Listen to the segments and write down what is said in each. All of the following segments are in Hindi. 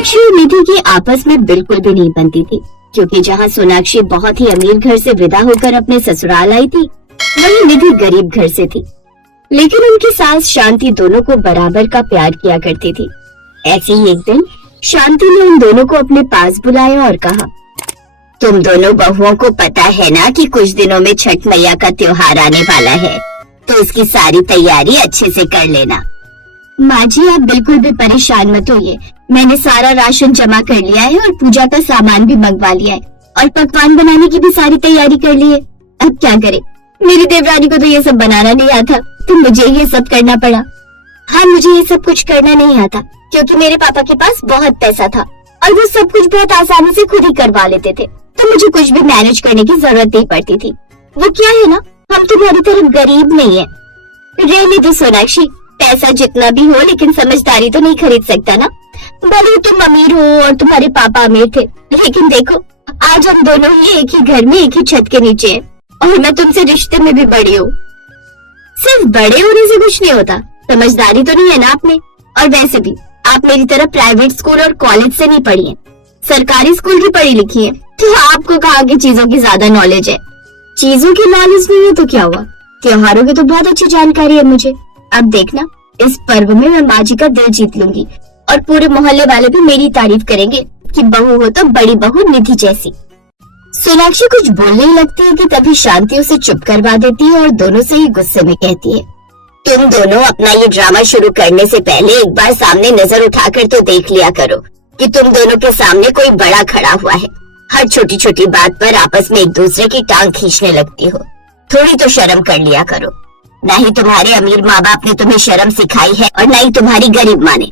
सोनाक्षी और निधि की आपस में बिल्कुल भी नहीं बनती थी, क्योंकि जहाँ सोनाक्षी बहुत ही अमीर घर से विदा होकर अपने ससुराल आई थी, वहीं निधि गरीब घर से थी। लेकिन उनकी सास शांति दोनों को बराबर का प्यार किया करती थी। ऐसे ही एक दिन शांति ने उन दोनों को अपने पास बुलाया और कहा, तुम दोनों बहुओं को पता है ना कि कुछ दिनों में छठ मैया का त्योहार आने वाला है, तो उसकी सारी तैयारी अच्छे से कर लेना। माँ जी, आप बिल्कुल भी परेशान मत होइए, मैंने सारा राशन जमा कर लिया है और पूजा का सामान भी मंगवा लिया है और पकवान बनाने की भी सारी तैयारी कर ली है। अब क्या करें, मेरी देवरानी को तो ये सब बनाना नहीं आता, तो मुझे ये सब करना पड़ा। हाँ, मुझे ये सब कुछ करना नहीं आता, क्योंकि मेरे पापा के पास बहुत पैसा था और वो सब कुछ बहुत आसानी से खुद ही करवा लेते थे, तो मुझे कुछ भी मैनेज करने की जरूरत नहीं पड़ती थी। वो क्या है ना, हम तुम्हारी तरह गरीब नहीं है। रहने दो सोनाक्षी, पैसा जितना भी हो लेकिन समझदारी तो नहीं खरीद सकता ना। भले तुम अमीर हो और तुम्हारे पापा अमीर थे, लेकिन देखो आज हम दोनों ही एक ही घर में एक ही छत के नीचे हैं और मैं तुमसे रिश्ते में भी बड़ी हूँ। सिर्फ बड़े होने से कुछ नहीं होता, समझदारी तो नहीं है ना आपने। और वैसे भी आप मेरी तरह प्राइवेट स्कूल और कॉलेज से नहीं पढ़ी हैं, सरकारी स्कूल की पढ़ी लिखी हैं, तो आपको कहाँ की चीजों की ज्यादा नॉलेज है। चीजों की नॉलेज नहीं है तो क्या हुआ, त्योहारों की तो बहुत अच्छी जानकारी है मुझे। अब देखना, इस पर्व में मैं माँ जी का दिल जीत लूंगी और पूरे मोहल्ले वाले भी मेरी तारीफ करेंगे कि बहू हो तो बड़ी बहू निधि जैसी। सोनाक्षी कुछ बोलने ही लगती है कि तभी शांति उसे चुप करवा देती है और दोनों से ही गुस्से में कहती है, तुम दोनों अपना ये ड्रामा शुरू करने से पहले एक बार सामने नजर उठाकर तो देख लिया करो कि तुम दोनों के सामने कोई बड़ा खड़ा हुआ है। हर छोटी छोटी बात पर आपस में एक दूसरे की टांग खींचने लगती हो। थोड़ी तो शर्म कर लिया करो। न ही तुम्हारे अमीर माँ बाप ने तुम्हें शर्म सिखाई है और न ही तुम्हारी गरीब माँ ने।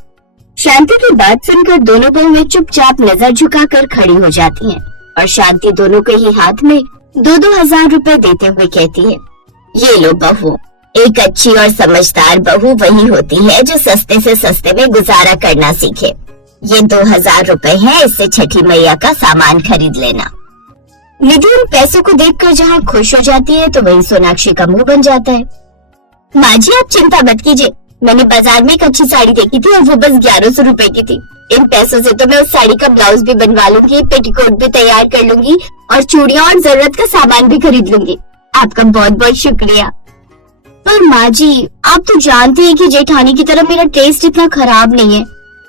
शांति की बात सुनकर दोनों बहुएं चुपचाप नजर झुकाकर खड़ी हो जाती हैं और शांति दोनों के ही हाथ में 2-2 हजार रुपए देते हुए कहती है, ये लो बहू, एक अच्छी और समझदार बहू वही होती है जो सस्ते से सस्ते में गुजारा करना सीखे। ये 2000 रुपए है, इससे छठी मैया का सामान खरीद लेना। निधि उन पैसों को देखकर जहाँ खुश हो जाती है तो वही सोनाक्षी का मुंह बन जाता है। माँ जी, आप चिंता मत कीजिए, मैंने बाजार में एक अच्छी साड़ी देखी थी और वो बस 1100 रुपए की थी। इन पैसों से तो मैं उस साड़ी का ब्लाउज भी बनवा लूंगी, पेटीकोट भी तैयार कर लूंगी और चूड़ियां और जरूरत का सामान भी खरीद लूंगी। आपका बहुत बहुत शुक्रिया। पर माँ जी, आप तो जानती हैं कि जेठानी की तरह मेरा टेस्ट इतना खराब नहीं है।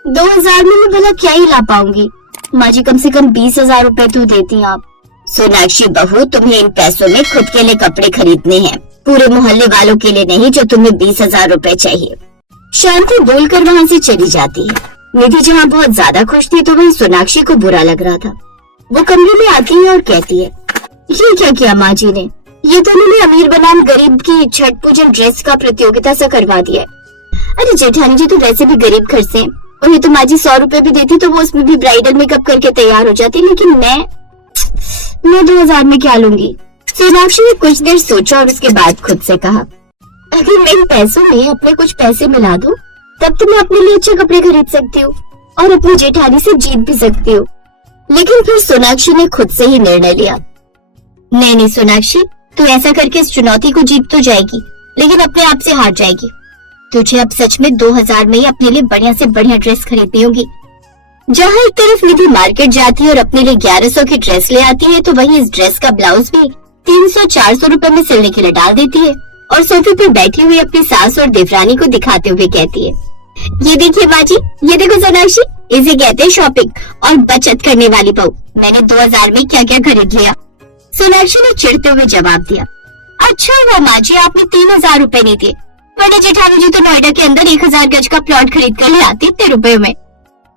2000 में मैं भला क्या ही ला पाऊंगी। माँ जी, कम से कम 20,000 रुपए तो देती आप। सोनाक्षी बहू, तुम्हें इन पैसों में खुद के लिए कपड़े खरीदने हैं, पूरे मोहल्ले वालों के लिए नहीं जो तुम्हें 20,000 रुपए चाहिए। शांति बोलकर वहाँ से चली जाती है। निधि जहाँ बहुत ज्यादा खुश थी तो वहीं सोनाक्षी को बुरा लग रहा था। वो कमरे में आती है और कहती है, ये क्या किया माँ जी ने, ये तो उन्होंने अमीर बनाम गरीब की छठ पूजन ड्रेस का प्रतियोगिता सा करवा दिया है। अरे जेठानी जी तो वैसे भी गरीब घर से, उन्हें तो माँ जी 100 रुपए भी देती तो वो उसमें भी ब्राइडल मेकअप करके तैयार हो जाती, लेकिन मैं 2000 में क्या लूंगी। सोनाक्षी ने कुछ देर सोचा और उसके बाद खुद से कहा, अगर मैं इन पैसों में अपने कुछ पैसे मिला दूं, तब तो मैं अपने लिए अच्छे कपड़े खरीद सकती हूँ और अपनी जेठानी से जीत भी सकती हूँ। लेकिन फिर सोनाक्षी ने खुद से ही निर्णय लिया, नहीं सोनाक्षी, तू ऐसा करके इस चुनौती को जीत तो जाएगी, लेकिन अपने आप से हार जाएगी। तुझे अब सच में 2000 में ही अपने लिए बढ़िया से बढ़िया ड्रेस खरीदनी होगी। जहाँ एक तरफ निधि मार्केट जाती है और अपने लिए 1100 की ड्रेस ले आती है, तो वहीं इस ड्रेस का ब्लाउज भी 300-400 रुपए में सिलने के लिए डाल देती है और सोफे पर बैठी हुई अपनी सास और देवरानी को दिखाते हुए कहती है, ये देखिए माँ जी, ये देखो सोनाक्षी, इसे कहते हैं शॉपिंग और बचत करने वाली बहू। मैंने 2000 में क्या क्या खरीद लिया। सोनाक्षी ने चिढ़ते हुए जवाब दिया, अच्छा हुआ माँ जी आपने 3000 रुपए नहीं दिए, वरना जेठानी जी तो नोएडा के अंदर 1000 गज का प्लॉट खरीद कर ले आती इतने रुपए में।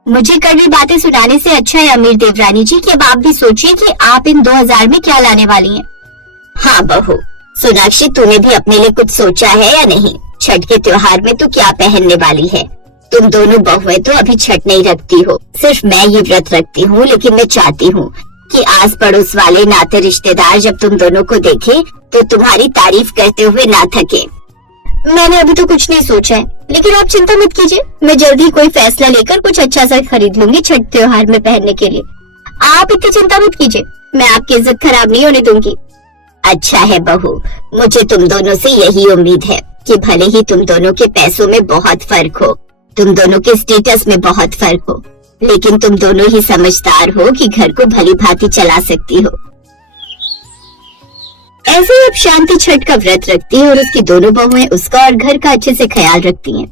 मुझे कड़वी बातें सुनाने से अच्छा है अमीर देवरानी जी कि अब आप भी सोचिए कि आप इन 2000 में क्या लाने वाली हैं। हाँ बहू, सोनाक्षी तूने भी अपने लिए कुछ सोचा है या नहीं? छठ के त्योहार में तू क्या पहनने वाली है? तुम दोनों बहुएं तो अभी छठ नहीं रखती हो, सिर्फ मैं ये व्रत रखती हूँ, लेकिन मैं चाहती हूँ कि आस पड़ोस वाले नाते रिश्तेदार जब तुम दोनों को देखे तो तुम्हारी तारीफ करते हुए ना थके। मैंने अभी तो कुछ नहीं सोचा है, लेकिन आप चिंता मत कीजिए, मैं जल्दी कोई फैसला लेकर कुछ अच्छा सा खरीद लूंगी छठ त्योहार में पहनने के लिए। आप इतनी चिंता मत कीजिए, मैं आपकी इज्जत खराब नहीं होने दूंगी। अच्छा है बहू, मुझे तुम दोनों से यही उम्मीद है कि भले ही तुम दोनों के पैसों में बहुत फर्क हो, तुम दोनों के स्टेटस में बहुत फर्क हो, लेकिन तुम दोनों ही समझदार हो कि घर को भली भांति चला सकती हो। ऐसे ही अब शांति छठ का व्रत रखती है और उसकी दोनों बहुएं उसका और घर का अच्छे से ख्याल रखती हैं।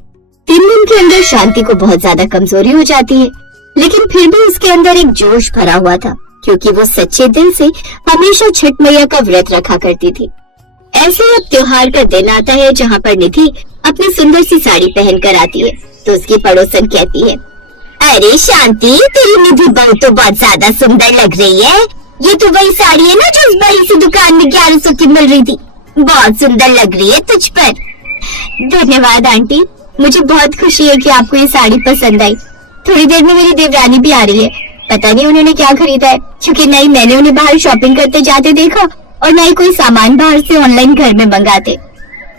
3 दिन के अंदर शांति को बहुत ज्यादा कमजोरी हो जाती है, लेकिन फिर भी उसके अंदर एक जोश भरा हुआ था, क्योंकि वो सच्चे दिल से हमेशा छठ मैया का व्रत रखा करती थी। ऐसे अब त्योहार का दिन आता है जहाँ पर निधि अपनी सुंदर सी साड़ी पहनकर आती है, तो उसकी पड़ोसन कहती है, अरे शांति, तेरी निधि बहू तो बहुत ज्यादा सुंदर लग रही है। ये तो वही साड़ी है ना जो उस बड़ी सी दुकान में 1100 की मिल रही थी। बहुत सुंदर लग रही है तुझ पर। धन्यवाद आंटी, मुझे बहुत खुशी है कि आपको ये साड़ी पसंद आई। थोड़ी देर में मेरी देवरानी भी आ रही है, पता नहीं उन्होंने क्या खरीदा है, क्योंकि नहीं मैंने उन्हें बाहर शॉपिंग करते जाते देखा और न ही कोई सामान बाहर से ऑनलाइन घर में मंगाते।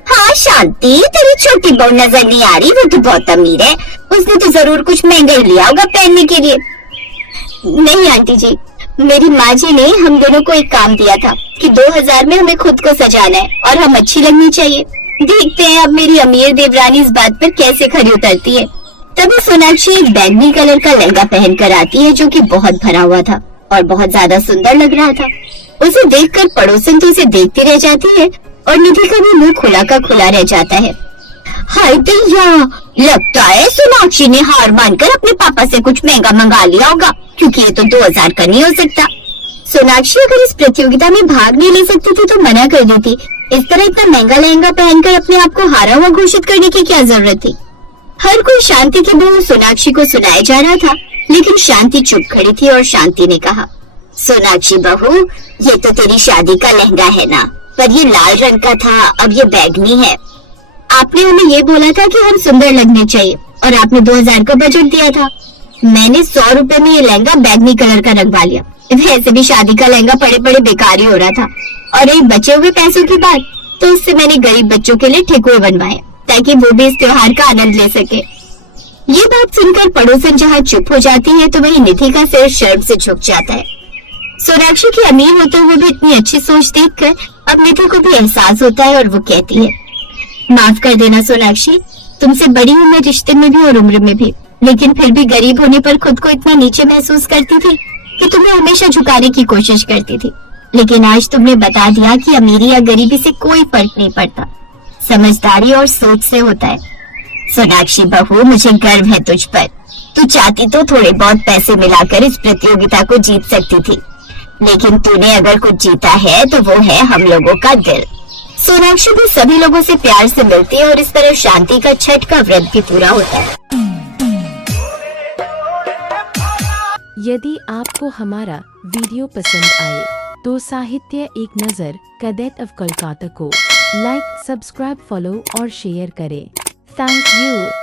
हाँ शांति, तेरी छोटी बहू नजर नहीं आ रही, वो तो बहुत अमीर है, उसने तो जरूर कुछ महंगा ही लिया होगा पहनने के लिए। नहीं आंटी जी, मेरी माँ जी ने हम दोनों को एक काम दिया था कि 2000 में हमें खुद को सजाना है और हम अच्छी लगनी चाहिए। देखते हैं अब मेरी अमीर देवरानी इस बात पर कैसे खरी उतरती है। तभी सोनाक्षी एक बैंगनी कलर का लहंगा पहन कर आती है, जो कि बहुत भरा हुआ था और बहुत ज्यादा सुंदर लग रहा था। उसे देखकर पड़ोसन तो उसे देखती रह जाती है और निधि का भी मुंह खुला का खुला रह जाता है। हाय दैया, लगता है सोनाक्षी ने हार मानकर अपने पापा से कुछ महंगा मंगा लिया होगा, क्योंकि ये तो 2000 का नहीं हो सकता। सोनाक्षी अगर इस प्रतियोगिता में भाग नहीं ले सकती थी तो मना कर देती। इस तरह इतना महंगा लहंगा पहनकर अपने आप को हारा हुआ घोषित करने की क्या जरूरत थी। हर कोई शांति की बहू सोनाक्षी को सुनाया जा रहा था, लेकिन शांति चुप खड़ी थी और शांति ने कहा, सोनाक्षी बहू, ये तो तेरी शादी का लहंगा है ना, पर ये लाल रंग का था, अब ये बैगनी है। आपने हमें ये बोला था कि हम सुंदर लगने चाहिए और आपने 2000 का बजट दिया था। मैंने 100 रुपए में ये लहंगा बैगनी कलर का रंगवा लिया। वैसे भी शादी का लहंगा पड़े पड़े बेकार ही हो रहा था, और एक बचे हुए पैसों की बात, तो उससे मैंने गरीब बच्चों के लिए ठेकुए बनवाए ताकि वो भी इस त्योहार का आनंद ले सके। ये बात सुनकर पड़ोसन जहाँ चुप हो जाती है तो वही निधि का सिर शर्म से झुक जाता है। सोनाक्षी की अमीर होते हुए भी इतनी अच्छी सोच देखकर अब निधि को भी एहसास होता है और वो कहती है, माफ कर देना सोनाक्षी, तुमसे बड़ी हूँ मैं रिश्ते में भी और उम्र में भी, लेकिन फिर भी गरीब होने पर खुद को इतना नीचे महसूस करती थी कि तुम्हें हमेशा झुकाने की कोशिश करती थी। लेकिन आज तुमने बता दिया कि अमीरी या गरीबी से कोई फर्क नहीं पड़ता, समझदारी और सोच से होता है। सोनाक्षी बहू, मुझे गर्व है तुझ पर। तू चाहती तो थोड़े बहुत पैसे मिलाकर इस प्रतियोगिता को जीत सकती थी, लेकिन तूने अगर कुछ जीता है तो वो है हम लोगों का दिल। सोनाक्षी भी सभी लोगों से प्यार से मिलती है और इस तरह शांति का छठ का व्रत भी पूरा होता है। यदि आपको हमारा वीडियो पसंद आए तो साहित्य एक नज़र कैडेट ऑफ कोलकाता को लाइक, सब्सक्राइब, फॉलो और शेयर करें। Thank you.